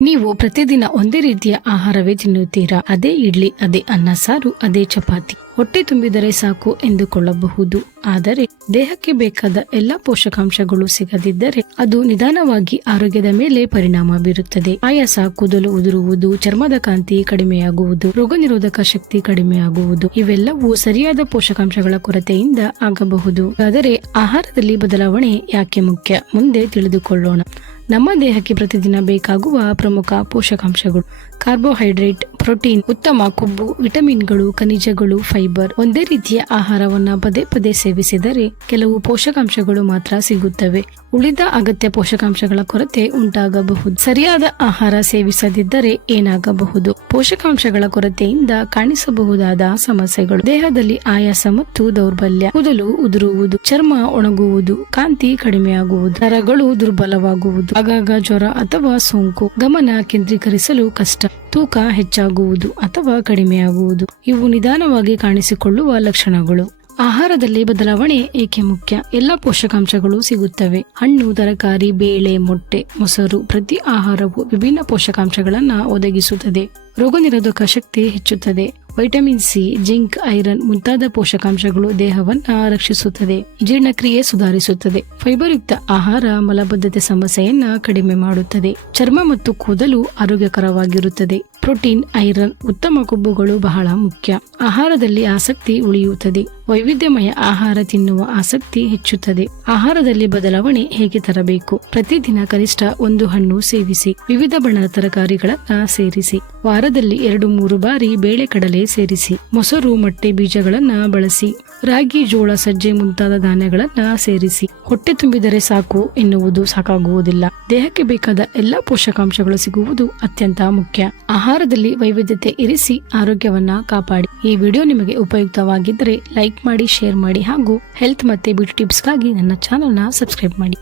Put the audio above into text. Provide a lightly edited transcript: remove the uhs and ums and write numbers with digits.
ನೀವು ಪ್ರತಿದಿನ ಒಂದೇ ರೀತಿಯ ಆಹಾರವೇ ತಿನ್ನುತ್ತೀರಾ? ಅದೇ ಇಡ್ಲಿ, ಅದೇ ಅನ್ನ ಸಾರು, ಅದೇ ಚಪಾತಿ. ಹೊಟ್ಟೆ ತುಂಬಿದರೆ ಸಾಕು ಎಂದುಕೊಳ್ಳಬಹುದು. ಆದರೆ ದೇಹಕ್ಕೆ ಬೇಕಾದ ಎಲ್ಲಾ ಪೋಷಕಾಂಶಗಳು ಸಿಗದಿದ್ದರೆ ಅದು ನಿಧಾನವಾಗಿ ಆರೋಗ್ಯದ ಮೇಲೆ ಪರಿಣಾಮ ಬೀರುತ್ತದೆ. ಆಯಾಸ, ಕೂದಲು ಉದುರುವುದು, ಚರ್ಮದ ಕಾಂತಿ ಕಡಿಮೆಯಾಗುವುದು, ರೋಗ ನಿರೋಧಕ ಶಕ್ತಿ ಕಡಿಮೆಯಾಗುವುದು ಇವೆಲ್ಲವೂ ಸರಿಯಾದ ಪೋಷಕಾಂಶಗಳ ಕೊರತೆಯಿಂದ ಆಗಬಹುದು. ಆದರೆ ಆಹಾರದಲ್ಲಿ ಬದಲಾವಣೆ ಯಾಕೆ ಮುಖ್ಯ? ಮುಂದೆ ತಿಳಿದುಕೊಳ್ಳೋಣ. ನಮ್ಮ ದೇಹಕ್ಕೆ ಪ್ರತಿದಿನ ಬೇಕಾಗುವ ಪ್ರಮುಖ ಪೋಷಕಾಂಶಗಳು: ಕಾರ್ಬೋಹೈಡ್ರೇಟ್, ಪ್ರೋಟೀನ್, ಉತ್ತಮ ಕೊಬ್ಬು, ವಿಟಮಿನ್ಗಳು, ಖನಿಜಗಳು, ಫೈಬರ್. ಒಂದೇ ರೀತಿಯ ಆಹಾರವನ್ನ ಪದೇ ಪದೇ ಸೇವಿಸಿದರೆ ಕೆಲವು ಪೋಷಕಾಂಶಗಳು ಮಾತ್ರ ಸಿಗುತ್ತವೆ. ಉಳಿದ ಅಗತ್ಯ ಪೋಷಕಾಂಶಗಳ ಕೊರತೆ ಉಂಟಾಗಬಹುದು. ಸರಿಯಾದ ಆಹಾರ ಸೇವಿಸದಿದ್ದರೆ ಏನಾಗಬಹುದು? ಪೋಷಕಾಂಶಗಳ ಕೊರತೆಯಿಂದ ಕಾಣಿಸಬಹುದಾದ ಸಮಸ್ಯೆಗಳು: ದೇಹದಲ್ಲಿ ಆಯಾಸ ಮತ್ತು ದೌರ್ಬಲ್ಯ, ಕೂದಲು ಉದುರುವುದು, ಚರ್ಮ ಒಣಗುವುದು, ಕಾಂತಿ ಕಡಿಮೆಯಾಗುವುದು, ನರಗಳು ದುರ್ಬಲವಾಗುವುದು, ಆಗಾಗ ಜ್ವರ ಅಥವಾ ಸೋಂಕು, ಗಮನ ಕೇಂದ್ರೀಕರಿಸಲು ಕಷ್ಟ, ತೂಕ ಹೆಚ್ಚಾಗುವುದು ಅಥವಾ ಕಡಿಮೆಯಾಗುವುದು ಇವು ನಿಧಾನವಾಗಿ ಕಾಣಿಸಿಕೊಳ್ಳುವ ಲಕ್ಷಣಗಳು. ಆಹಾರದಲ್ಲಿ ಬದಲಾವಣೆ ಏಕೆ ಮುಖ್ಯ? ಎಲ್ಲ ಪೋಷಕಾಂಶಗಳು ಸಿಗುತ್ತವೆ. ಹಣ್ಣು, ತರಕಾರಿ, ಬೇಳೆ, ಮೊಟ್ಟೆ, ಮೊಸರು. ಪ್ರತಿ ಆಹಾರವು ವಿಭಿನ್ನ ಪೋಷಕಾಂಶಗಳನ್ನ ಒದಗಿಸುತ್ತದೆ. ರೋಗ ನಿರೋಧಕ ಶಕ್ತಿ ಹೆಚ್ಚುತ್ತದೆ. ವೈಟಮಿನ್ ಸಿ, ಜಿಂಕ್, ಐರನ್ ಮುಂತಾದ ಪೋಷಕಾಂಶಗಳು ದೇಹವನ್ನ ರಕ್ಷಿಸುತ್ತದೆ. ಜೀರ್ಣಕ್ರಿಯೆ ಸುಧಾರಿಸುತ್ತದೆ. ಫೈಬರ್ ಯುಕ್ತ ಆಹಾರ ಮಲಬದ್ಧತೆ ಸಮಸ್ಯೆಯನ್ನ ಕಡಿಮೆ ಮಾಡುತ್ತದೆ. ಚರ್ಮ ಮತ್ತು ಕೂದಲು ಆರೋಗ್ಯಕರವಾಗಿರುತ್ತದೆ. ಪ್ರೋಟೀನ್, ಐರನ್, ಉತ್ತಮ ಕೊಬ್ಬುಗಳು ಬಹಳ ಮುಖ್ಯ. ಆಹಾರದಲ್ಲಿ ಆಸಕ್ತಿ ಉಳಿಯುತ್ತದೆ. ವೈವಿಧ್ಯಮಯ ಆಹಾರ ತಿನ್ನುವ ಆಸಕ್ತಿ ಹೆಚ್ಚುತ್ತದೆ. ಆಹಾರದಲ್ಲಿ ಬದಲಾವಣೆ ಹೇಗೆ ತರಬೇಕು? ಪ್ರತಿದಿನ ಕನಿಷ್ಠ ಒಂದು ಹಣ್ಣು ಸೇವಿಸಿ. ವಿವಿಧ ಬಣ್ಣದ ತರಕಾರಿಗಳನ್ನ ಸೇರಿಸಿ. ವಾರದಲ್ಲಿ 2-3 ಬಾರಿ ಬೇಳೆ, ಕಡಲೆ ಸೇರಿಸಿ. ಮೊಸರು, ಮೊಟ್ಟೆ, ಬೀಜಗಳನ್ನ ಬಳಸಿ. ರಾಗಿ, ಜೋಳ, ಸಜ್ಜೆ ಮುಂತಾದ ಧಾನ್ಯಗಳನ್ನ ಸೇರಿಸಿ. ಹೊಟ್ಟೆ ತುಂಬಿದರೆ ಸಾಕು ಎನ್ನುವುದು ಸಾಕಾಗುವುದಿಲ್ಲ. ದೇಹಕ್ಕೆ ಬೇಕಾದ ಎಲ್ಲಾ ಪೋಷಕಾಂಶಗಳು ಸಿಗುವುದು ಅತ್ಯಂತ ಮುಖ್ಯ. ಆಹಾರದಲ್ಲಿ ವೈವಿಧ್ಯತೆ ಇರಿಸಿ ಆರೋಗ್ಯವನ್ನ ಕಾಪಾಡಿ. ಈ ವಿಡಿಯೋ ನಿಮಗೆ ಉಪಯುಕ್ತವಾಗಿದ್ದರೆ ಲೈಕ್ ಮಾಡಿ, ಶೇರ್ ಮಾಡಿ ಹಾಗೂ ಹೆಲ್ತ್ ಮತ್ತೆ ಬ್ಯೂಟಿ ಟಿಪ್ಸ್ಗಾಗಿ ನನ್ನ ಚಾನೆಲ್ನ ಸಬ್ಸ್ಕ್ರೈಬ್ ಮಾಡಿ.